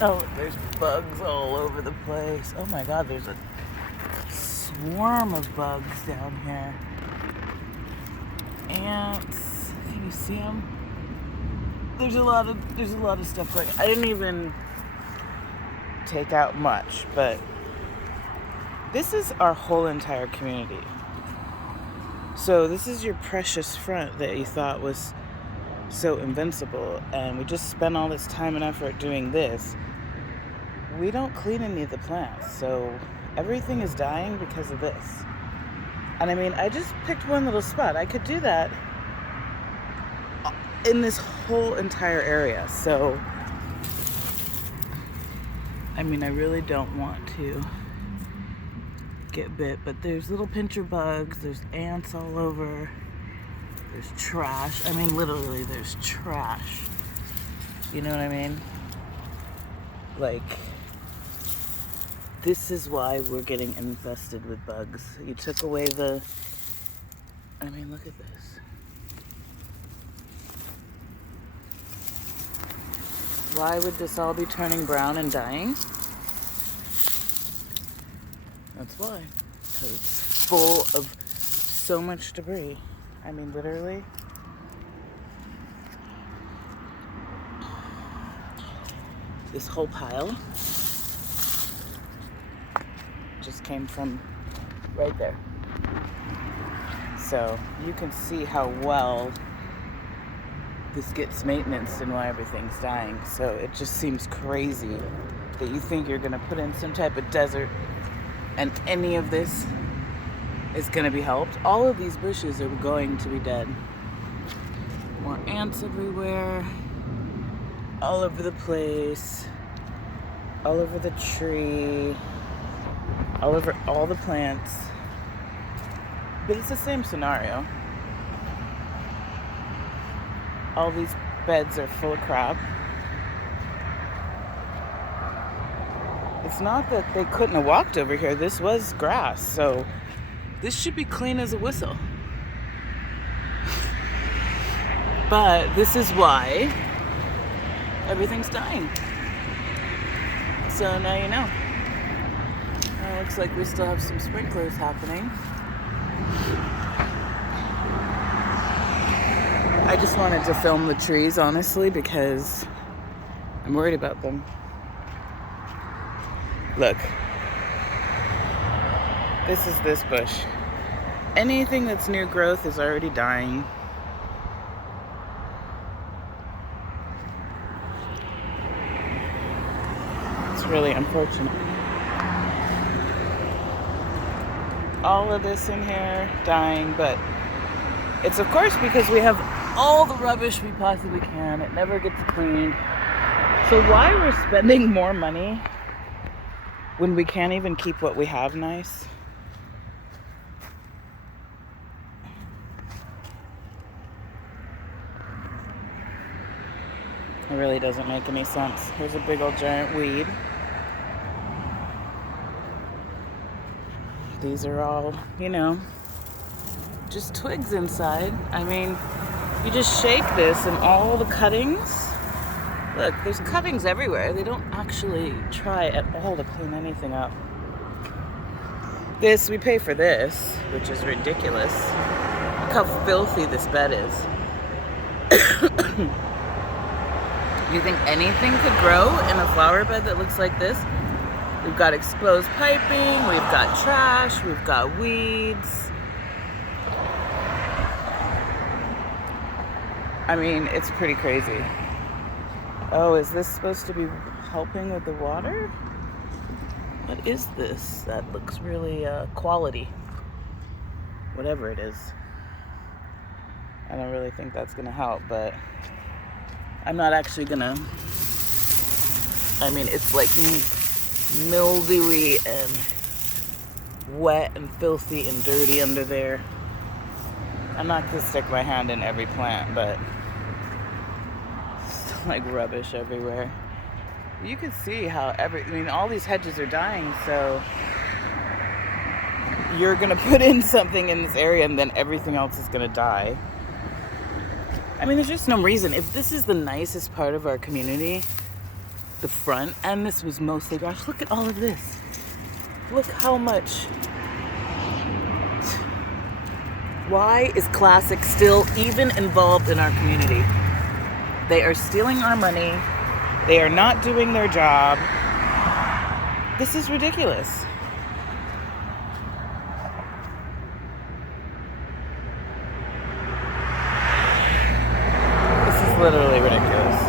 Oh, there's bugs all over the place. Oh my god, there's a swarm of bugs down here. Ants. Can you see them? There's a lot of stuff going on. I didn't even take out much, but this is our whole entire community. So this is your precious front that you thought was so invincible, and we just spent all this time and effort doing this. We don't clean any of the plants, so everything is dying because of this. And I mean, I just picked one little spot. I could do that in this whole entire area. So, I mean, I really don't want to get bit, but there's little pincher bugs, there's ants all over, there's trash. I mean, literally, there's trash. You know what I mean? Like, this is why we're getting infested with bugs. You took away the... I mean, look at this. Why would this all be turning brown and dying? That's why. Because it's full of so much debris. I mean, literally. This whole pile just came from right there. So you can see how well this gets maintenance and why everything's dying. So it just seems crazy that you think you're gonna put in some type of desert and any of this is gonna be helped. All of these bushes are going to be dead. More ants everywhere, all over the place, all over the tree, all over all the plants. But it's the same scenario. All these beds are full of crap. It's not that they couldn't have walked over here. This was grass, so this should be clean as a whistle. But this is why everything's dying. So now you know. It looks like we still have some sprinklers happening. I just wanted to film the trees, honestly, because I'm worried about them. Look. This is this bush. Anything that's new growth is already dying. It's really unfortunate. All of this in here dying, but it's of course because we have all the rubbish we possibly can. It never gets cleaned. So why we're spending more money when we can't even keep what we have nice? It really doesn't make any sense. Here's a big old giant weed. These are all, you know, just twigs inside. I mean, you just shake this and all the cuttings. Look, there's cuttings everywhere. They don't actually try at all to clean anything up. This, we pay for this, which is ridiculous. Look how filthy this bed is. You think anything could grow in a flower bed that looks like this? We've got exposed piping, we've got trash, we've got weeds. I mean, it's pretty crazy. Oh, is this supposed to be helping with the water? What is this? That looks really quality. Whatever it is. I don't really think that's gonna help, but I'm not actually gonna... I mean, it's like mildewy and wet and filthy and dirty under there. I'm not gonna stick my hand in every plant, but it's like rubbish everywhere. You can see how all these hedges are dying, so you're gonna put in something in this area and then everything else is gonna die. I mean, there's just no reason. If this is the nicest part of our community, the front, and this was mostly grass. Look at all of this. Look how much. Why is Classic still even involved in our community? They are stealing our money. They are not doing their job. This is ridiculous. This is literally ridiculous.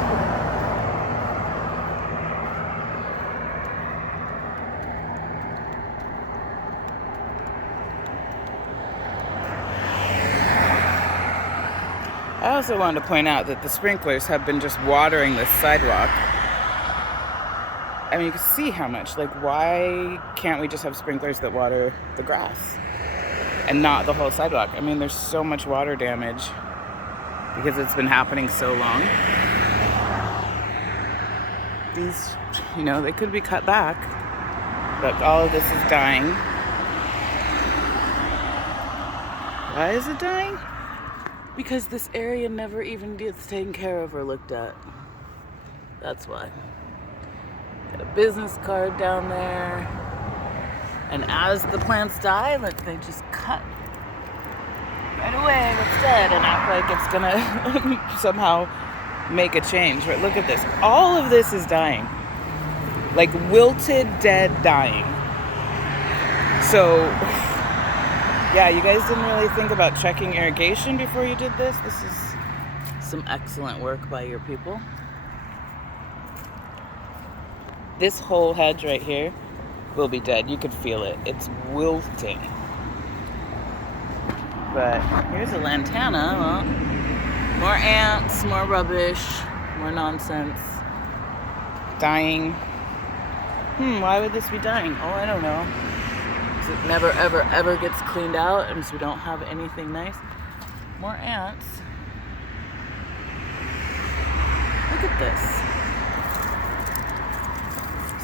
I also wanted to point out that the sprinklers have been just watering this sidewalk. I mean, you can see how much. Like, why can't we just have sprinklers that water the grass and not the whole sidewalk? I mean, there's so much water damage because it's been happening so long. These, they could be cut back. Look, all of this is dying. Why is it dying? Because this area never even gets taken care of or looked at. That's why. Got a business card down there. And as the plants die, look, they just cut right away what's dead and act like it's gonna somehow make a change. Right? Look at this. All of this is dying. Like wilted, dead, dying. So, yeah, you guys didn't really think about checking irrigation before you did this. This is some excellent work by your people. This whole hedge right here will be dead. You could feel it. It's wilting. But here's a lantana. Well, more ants, more rubbish, more nonsense. Dying. Why would this be dying? Oh, I don't know. Because it never, ever, ever gets cleaned out, and so we don't have anything nice. More ants. Look at this.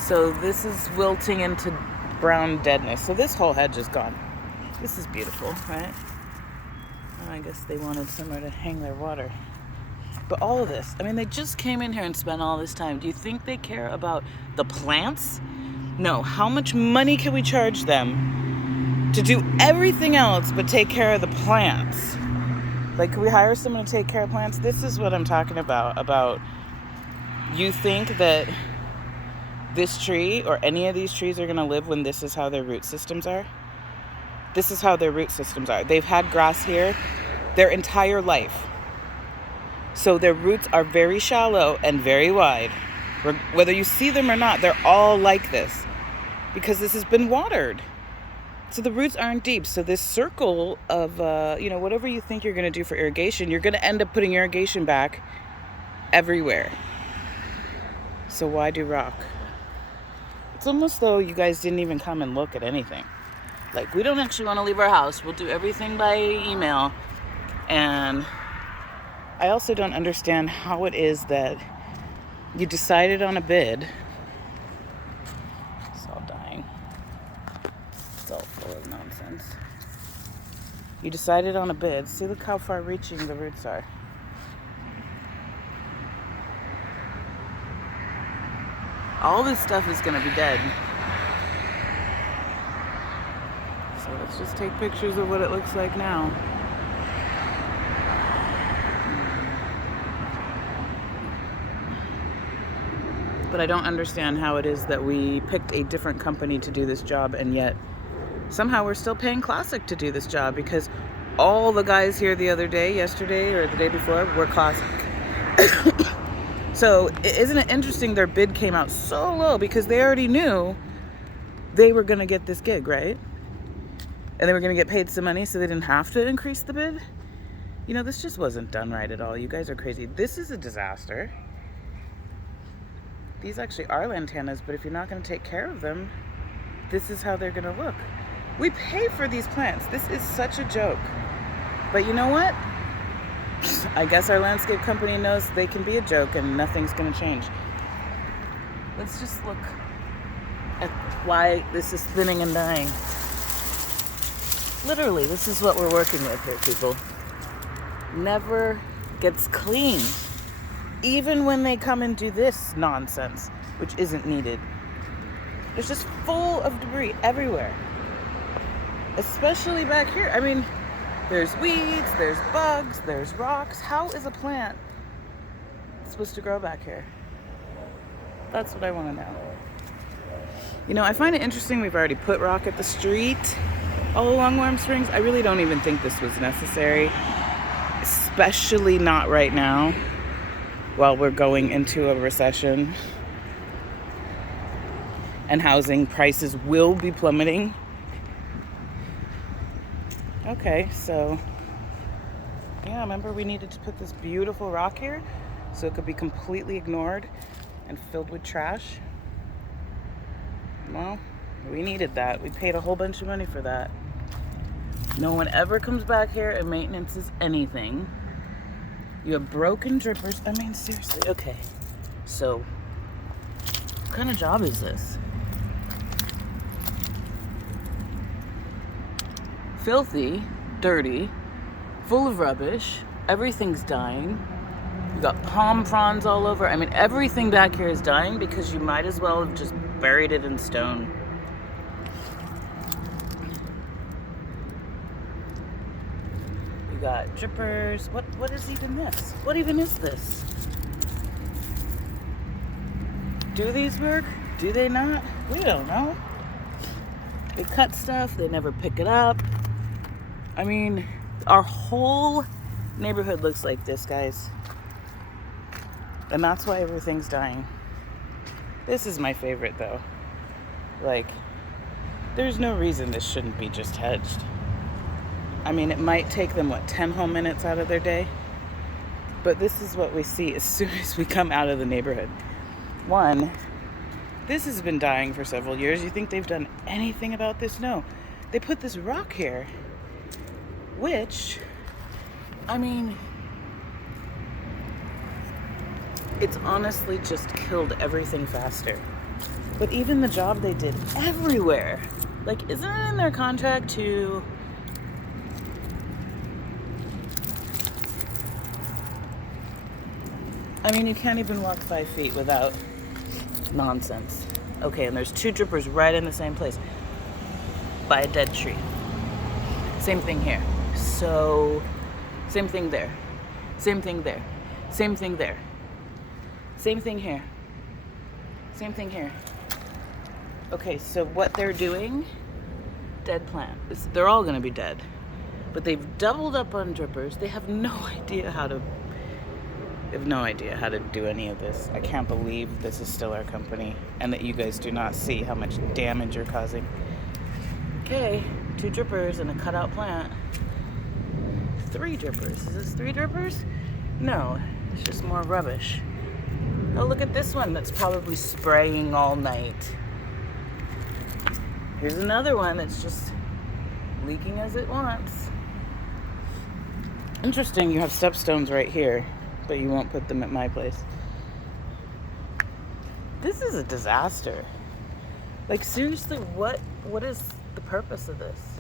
So this is wilting into brown deadness. So this whole hedge is gone. This is beautiful, right? Oh, I guess they wanted somewhere to hang their water. But all of this, I mean, they just came in here and spent all this time. Do you think they care about the plants? No. How much money can we charge them to do everything else but take care of the plants? Like, can we hire someone to take care of plants? This is what I'm talking about you think that this tree or any of these trees are going to live when this is how their root systems are? This is how their root systems are. They've had grass here their entire life. So their roots are very shallow and very wide. Whether you see them or not, they're all like this because this has been watered. So the roots aren't deep. So this circle of, whatever you think you're going to do for irrigation, you're going to end up putting irrigation back everywhere. So why do rock? It's almost though you guys didn't even come and look at anything. Like, we don't actually want to leave our house. We'll do everything by email. And I also don't understand how it is that you decided on a bid. It's all dying. It's all full of nonsense. You decided on a bid. See, look how far reaching the roots are. All this stuff is going to be dead. So let's just take pictures of what it looks like now. But I don't understand how it is that we picked a different company to do this job, and yet somehow we're still paying Classic to do this job, because all the guys here the other day, yesterday or the day before, were Classic. So isn't it interesting their bid came out so low because they already knew they were going to get this gig, right? And they were going to get paid some money, so they didn't have to increase the bid. This just wasn't done right at all. You guys are crazy. This is a disaster. These actually are lantanas, but if you're not going to take care of them, this is how they're going to look. We pay for these plants. This is such a joke. But you know what? I guess our landscape company knows they can be a joke and nothing's going to change. Let's just look at why this is thinning and dying. Literally, this is what we're working with here, people. Never gets cleaned. even when they come and do this nonsense, which isn't needed, it's just full of debris everywhere. Especially back here. I mean, there's weeds, there's bugs, there's rocks. How is a plant supposed to grow back here? That's what I want to know. You know, I find it interesting we've already put rock at the street all along Warm Springs. I really don't even think this was necessary, especially not right now while we're going into a recession and housing prices will be plummeting. Okay, so yeah, remember we needed to put this beautiful rock here so it could be completely ignored and filled with trash? Well, we needed that. We paid a whole bunch of money for that. No one ever comes back here and maintenances anything. You have broken drippers. I mean, seriously. Okay, so what kind of job is this? Filthy, dirty, full of rubbish. Everything's dying. You got palm fronds all over. I mean, everything back here is dying because you might as well have just buried it in stone. You got drippers. What is even this? What even is this? Do these work? Do they not? We don't know. They cut stuff. They never pick it up. I mean, our whole neighborhood looks like this, guys. And that's why everything's dying. This is my favorite, though. Like, there's no reason this shouldn't be just hedged. I mean, it might take them, 10 whole minutes out of their day? But this is what we see as soon as we come out of the neighborhood. One, this has been dying for several years. You think they've done anything about this? No. They put this rock here, which, I mean, it's honestly just killed everything faster. But even the job they did everywhere, like, isn't it in their contract to I mean, you can't even walk 5 feet without nonsense. Okay, and there's 2 drippers right in the same place by a dead tree. Same thing here. So, same thing there. Same thing there. Same thing there. Same thing here. Same thing here. Okay, so what they're doing, dead plant. They're all gonna be dead. But they've doubled up on drippers. They have no idea how to do any of this. I can't believe this is still our company and that you guys do not see how much damage you're causing. Okay, 2 drippers and a cutout plant. 3 drippers. Is this 3 drippers? No, it's just more rubbish. Oh, look at this one that's probably spraying all night. Here's another one that's just leaking as it wants. Interesting, you have stepstones right here, but you won't put them at my place. This is a disaster. Like, seriously, what is the purpose of this?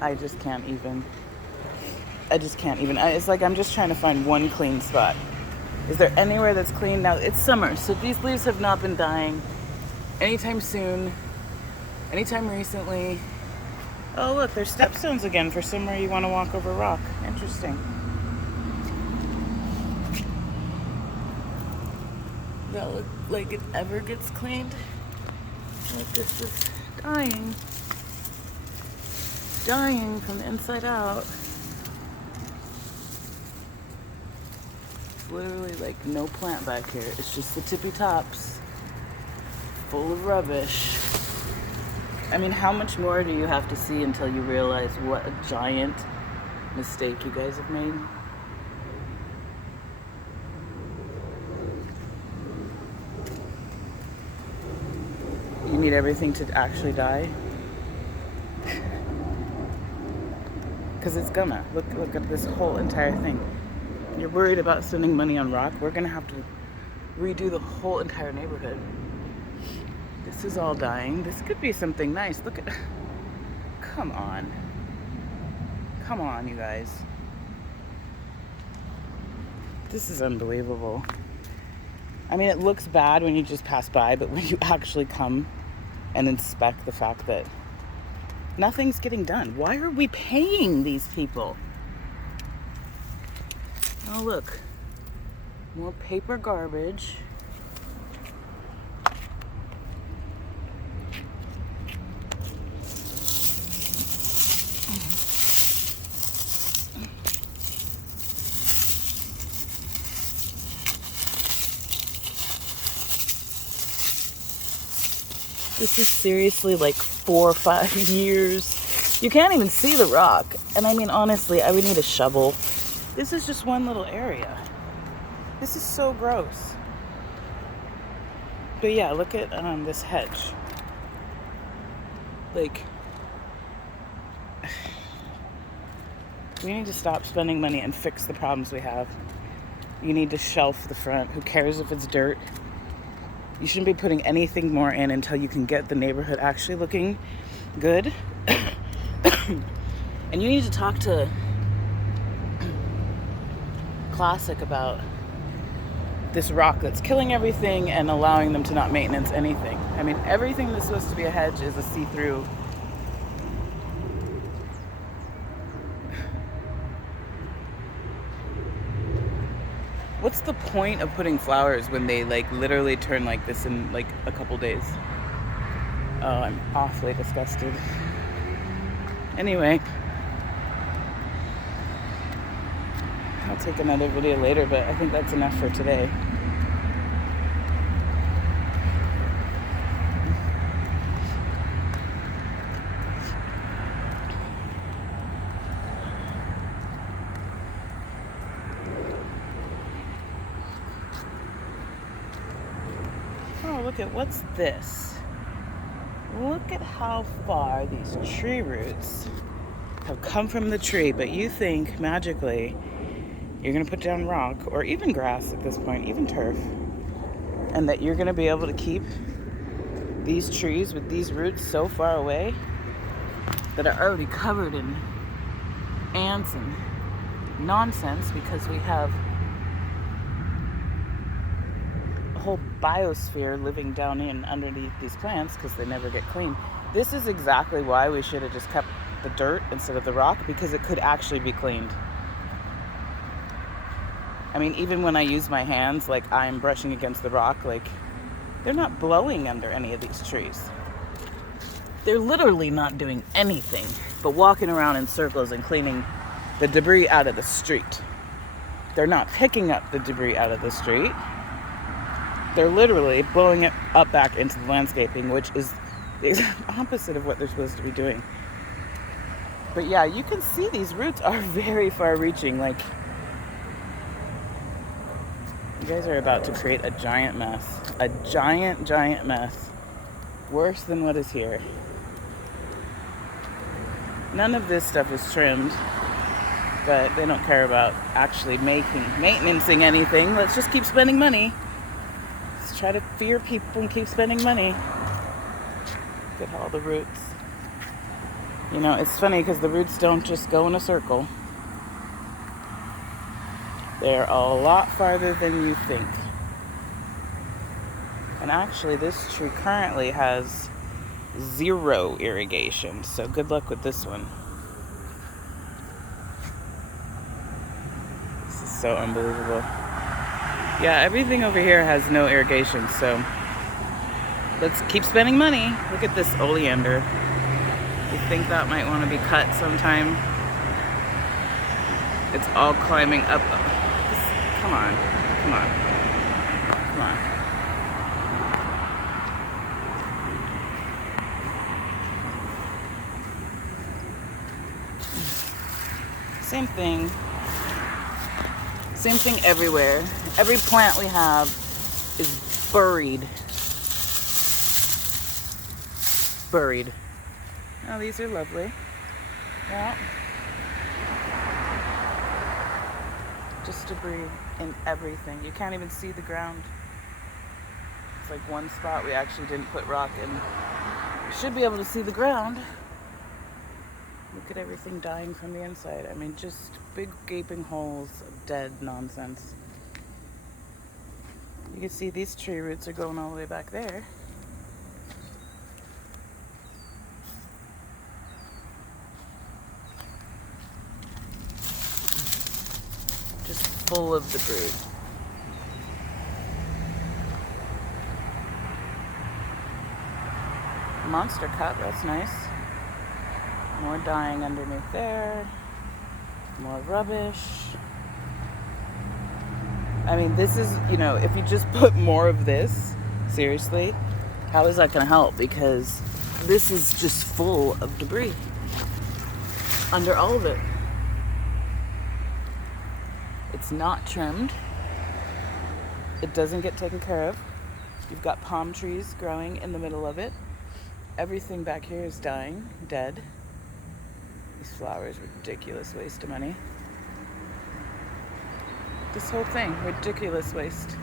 I just can't even. It's like I'm just trying to find one clean spot. Is there anywhere that's clean? Now, it's summer, so these leaves have not been dying anytime soon, anytime recently. Oh, look, there's stepstones again for somewhere you want to walk over rock. Interesting. That look like it ever gets cleaned. Like this is dying. Dying from the inside out. It's literally like no plant back here. It's just the tippy tops full of rubbish. I mean, how much more do you have to see until you realize what a giant mistake you guys have made? You need everything to actually die? Because it's gonna. Look at this whole entire thing. You're worried about spending money on rock? We're gonna have to redo the whole entire neighborhood. This is all dying. This could be something nice. Look at... Come on. Come on, you guys. This is unbelievable. I mean, it looks bad when you just pass by, but when you actually come and inspect the fact that nothing's getting done. Why are we paying these people? Oh, look. More paper garbage. This is seriously like 4 or 5 years. You can't even see the rock. And I mean, honestly, I would need a shovel. This is just one little area. This is so gross. But yeah, look at this hedge. Like, we need to stop spending money and fix the problems we have. You need to shelf the front. Who cares if it's dirt? You shouldn't be putting anything more in until you can get the neighborhood actually looking good. And you need to talk to Classic about this rock that's killing everything and allowing them to not maintenance anything. I mean, everything that's supposed to be a hedge is a see-through. What's the point of putting flowers when they like literally turn like this in like a couple days? Oh, I'm awfully disgusted. Anyway, I'll take another video later, but I think that's enough for today. Oh, look at what's this? Look at how far these tree roots have come from the tree, but you think magically you're gonna put down rock or even grass at this point, even turf, and that you're gonna be able to keep these trees with these roots so far away that are already covered in ants and nonsense because we have a whole biosphere living down in underneath these plants because they never get clean. This is exactly why we should have just kept the dirt instead of the rock, because it could actually be cleaned. I mean, even when I use my hands, like I'm brushing against the rock, like they're not blowing under any of these trees. They're literally not doing anything but walking around in circles and cleaning the debris out of the street. They're not picking up the debris out of the street. They're literally blowing it up back into the landscaping, which is the exact opposite of what they're supposed to be doing. But yeah, you can see these roots are very far reaching. Like, you guys are about to create a giant mess. A giant, giant mess. Worse than what is here. None of this stuff is trimmed, but they don't care about actually maintaining anything. Let's just keep spending money. Let's try to fear people and keep spending money. Look at all the roots. You know, it's funny because the roots don't just go in a circle. They're a lot farther than you think. And actually, this tree currently has 0 irrigation, so good luck with this one. This is so unbelievable. Yeah, everything over here has no irrigation, so let's keep spending money. Look at this oleander. You think that might want to be cut sometime? It's all climbing up. Come on, come on, come on. Same thing. Same thing everywhere. Every plant we have is buried. Buried. Oh, these are lovely. Yeah. Just debris in everything. You can't even see the ground. It's like one spot we actually didn't put rock in. You should be able to see the ground. Look at everything dying from the inside. I mean, just big gaping holes of dead nonsense. You can see these tree roots are going all the way back there. Just full of debris. Monster cut, that's nice. More dying underneath there. More rubbish. I mean, this is, if you just put more of this, seriously, how is that going to help? Because this is just full of debris under all of it. It's not trimmed. It doesn't get taken care of. You've got palm trees growing in the middle of it. Everything back here is dying, dead. These flowers, ridiculous waste of money. This whole thing, ridiculous waste.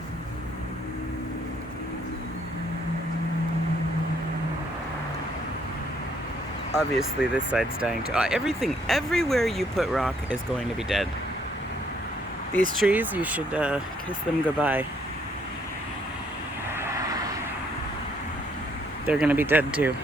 Obviously this side's dying too. Everything, everywhere you put rock is going to be dead. These trees, you should kiss them goodbye. They're gonna be dead too.